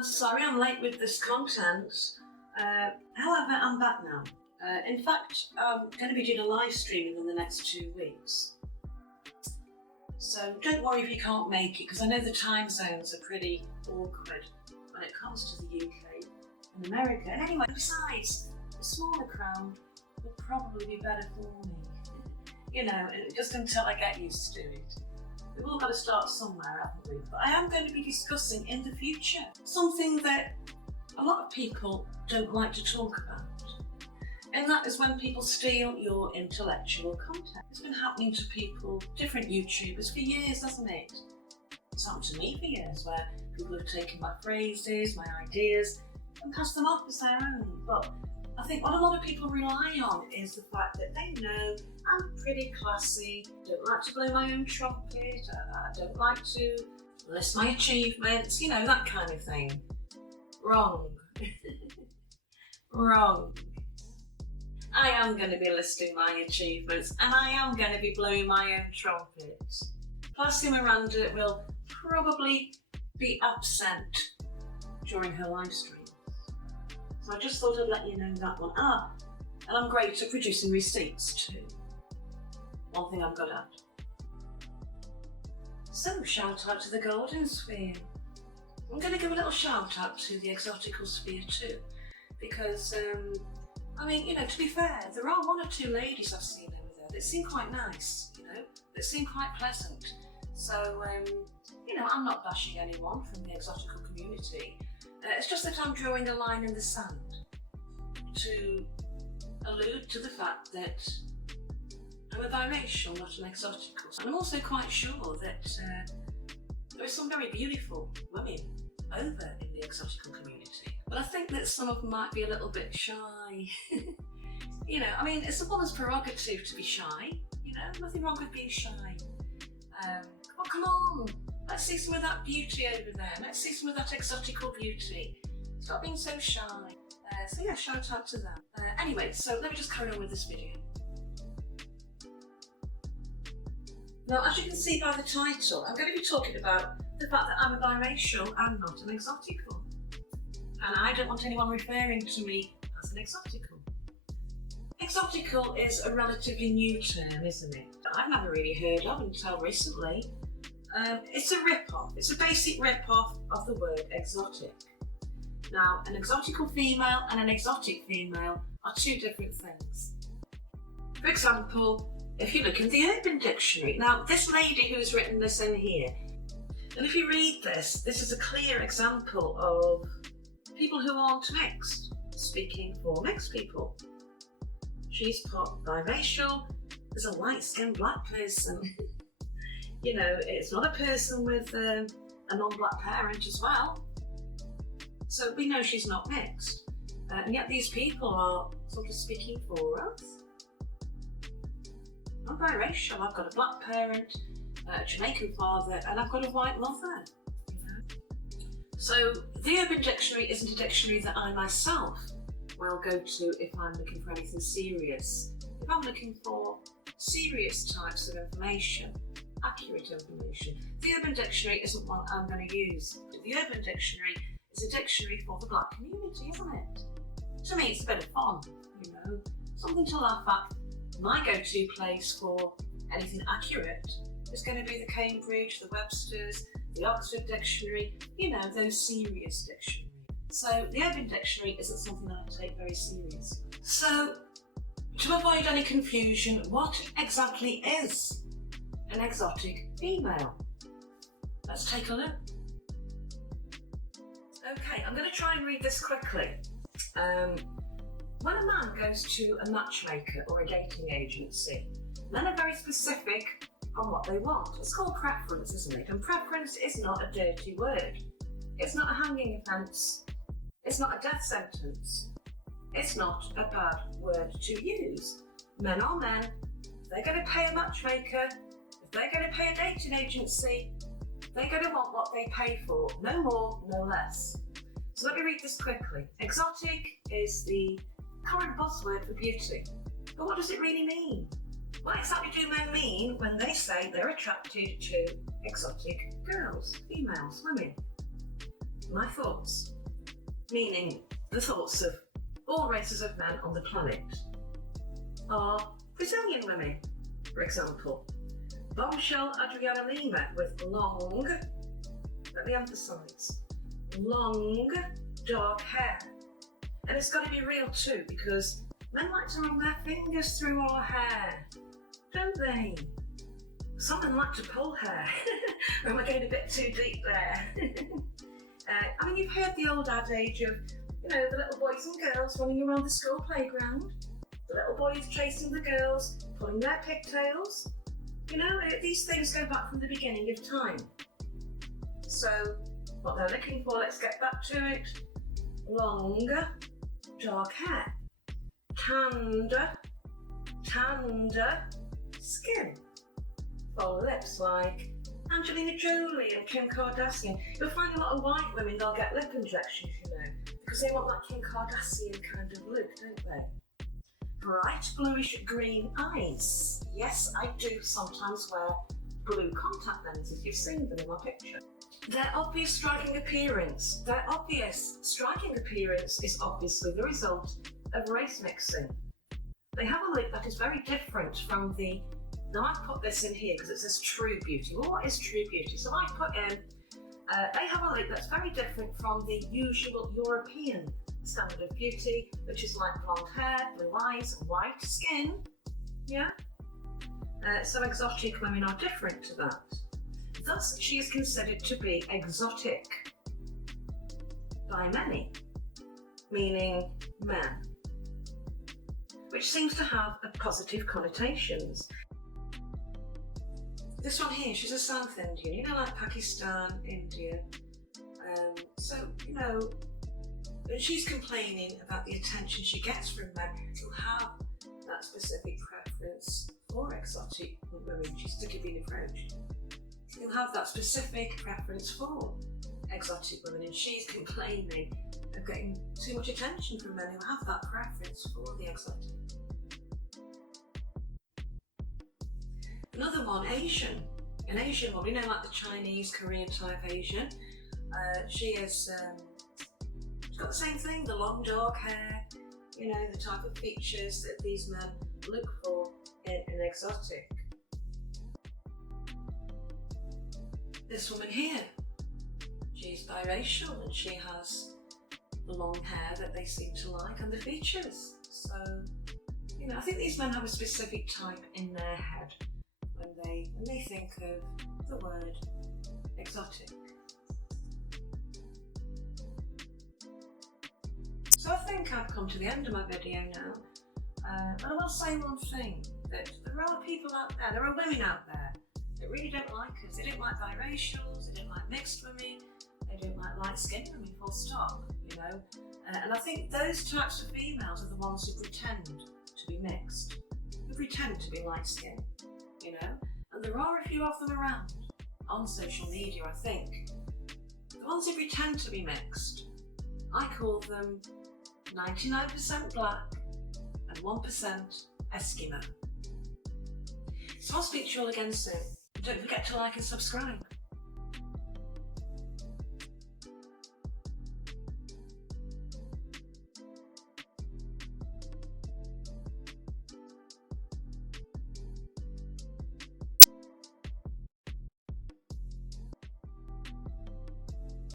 I'm sorry I'm late with this content. However, I'm back now. In fact, I'm going to be doing a live stream within the next 2 weeks. So don't worry if you can't make it, because I know the time zones are pretty awkward when it comes to the UK and America. And anyway, besides, a smaller crowd will probably be better for me. You know, just until I get used to it. We've all got to start somewhere, haven't we? But I am going to be discussing in the future something that a lot of people don't like to talk about. And that is when people steal your intellectual content. It's been happening to people, different YouTubers, for years, hasn't it? It's happened to me for years, where people have taken my phrases, my ideas, and passed them off as their own. But I think what a lot of people rely on is the fact that they know I'm pretty classy, don't like to blow my own trumpet, I don't like to list my achievements, you know, that kind of thing. Wrong. Wrong. I am going to be listing my achievements and I am going to be blowing my own trumpet. Classy Miranda will probably be absent during her live streams. So I just thought I'd let you know that one. And I'm great at producing receipts too. One thing I'm good at. So shout out to the Golden Sphere. I'm going to give a little shout out to the Exotical Sphere too, because I mean, you know, to be fair, there are one or two ladies I've seen over there that seem quite nice, you know, that seem quite pleasant. So, you know, I'm not bashing anyone from the exotical community. It's just that I'm drawing a line in the sand to allude to the fact that I'm a biracial, not an exotical. And I'm also quite sure that there are some very beautiful women over in the exotical community. But I think that some of them might be a little bit shy. You know, I mean, it's a woman's prerogative to be shy. You know, nothing wrong with being shy. Well, come on, let's see some of that beauty over there. Let's see some of that exotical beauty. Stop being so shy. So yeah, shout out to them. Anyway, so let me just carry on with this video. Now, as you can see by the title, I'm going to be talking about the fact that I'm a biracial and not an exotical. And I don't want anyone referring to me as an exotical. Exotical is a relatively new term, isn't it? That I've never really heard of until recently. It's a rip-off. It's a basic rip-off of the word exotic. Now, an exotical female and an exotic female are two different things. For example, if you look in the Urban Dictionary, now this lady who's written this in here, and if you read this, this is a clear example of people who aren't mixed, speaking for mixed people. She's put biracial, there's a light-skinned black person. You know, it's not a person with a non-black parent as well. So we know she's not mixed. And yet these people are sort of speaking for us. I'm biracial, I've got a black parent, a Jamaican father, and I've got a white mother. So the Urban Dictionary isn't a dictionary that I myself will go to if I'm looking for anything serious. If I'm looking for serious types of information, accurate information, the Urban Dictionary isn't one I'm going to use. The Urban Dictionary is a dictionary for the black community, isn't it? To me, it's a bit of fun, you know, something to laugh at. My go-to place for anything accurate is going to be the Cambridge, the Webster's, the Oxford Dictionary, you know, those serious dictionaries. So the Urban Dictionary isn't something that I take very seriously. So to avoid any confusion, what exactly is an exotic female? Let's take a look. Okay, I'm going to try and read this quickly. When a man goes to a matchmaker or a dating agency, men are very specific on what they want. It's called preference, isn't it? And preference is not a dirty word. It's not a hanging offence. It's not a death sentence. It's not a bad word to use. Men are men. If they're going to pay a matchmaker, if they're going to pay a dating agency, they're going to want what they pay for. No more, no less. So let me read this quickly. Exotic is the current buzzword for beauty. But what does it really mean? What exactly do men mean when they say they're attracted to exotic girls, females, women? my thoughts, meaning the thoughts of all races of men on the planet, are Brazilian women, for example. Bombshell Adriana Lima with long, let me emphasise, long dark hair. And it's got to be real too, because men like to run their fingers through our hair, don't they? Some men like to pull hair. Or am I going a bit too deep there? I mean, you've heard the old adage of, the little boys and girls running around the school playground, the little boys chasing the girls, pulling their pigtails. These things go back from the beginning of time. So, what they're looking for, let's get back to it. Long, dark hair. Tender skin. Full lips like Angelina Jolie and Kim Kardashian. You'll find a lot of white women, they'll get lip injections, because they want that Kim Kardashian kind of look, don't they? Bright bluish green eyes. Yes, I do sometimes wear blue contact lenses. You've seen them in my picture. Their obvious striking appearance. Their obvious striking appearance is obviously the result of race mixing. They have a look that is very different from the... Now I've put this in here because it says true beauty. Well, what is true beauty? So I put in, they have a look that's very different from the usual European standard of beauty, which is like blonde hair, blue eyes, and white skin. Yeah? So exotic women are different to that. Thus, she is considered to be exotic by many, meaning men, which seems to have a positive connotations. This one here, she's a South Indian, like Pakistan, India. When she's complaining about the attention she gets from men who have that specific preference for exotic women, she's sick of being approached. Who have that specific preference for exotic women, and she's complaining of getting too much attention from men who have that preference for the exotic. Another one, Asian. An Asian woman, like the Chinese, Korean type Asian. She is, she's got the same thing, the long dark hair, the type of features that these men look for in an exotic. This woman here, she's biracial and she has the long hair that they seem to like and the features. So, I think these men have a specific type in their head when they think of the word exotic. So I think I've come to the end of my video now, but I will say one thing, that there are people out there, there are women out there that really don't like us. They don't like biracials, they don't like mixed women, they don't like light-skinned women, full stop, and I think those types of females are the ones who pretend to be mixed, who pretend to be light-skinned, and there are a few of them around on social media, I think. The ones who pretend to be mixed, I call them 99% black and 1% Eskimo. So I'll speak to you all again soon. Don't forget to like and subscribe.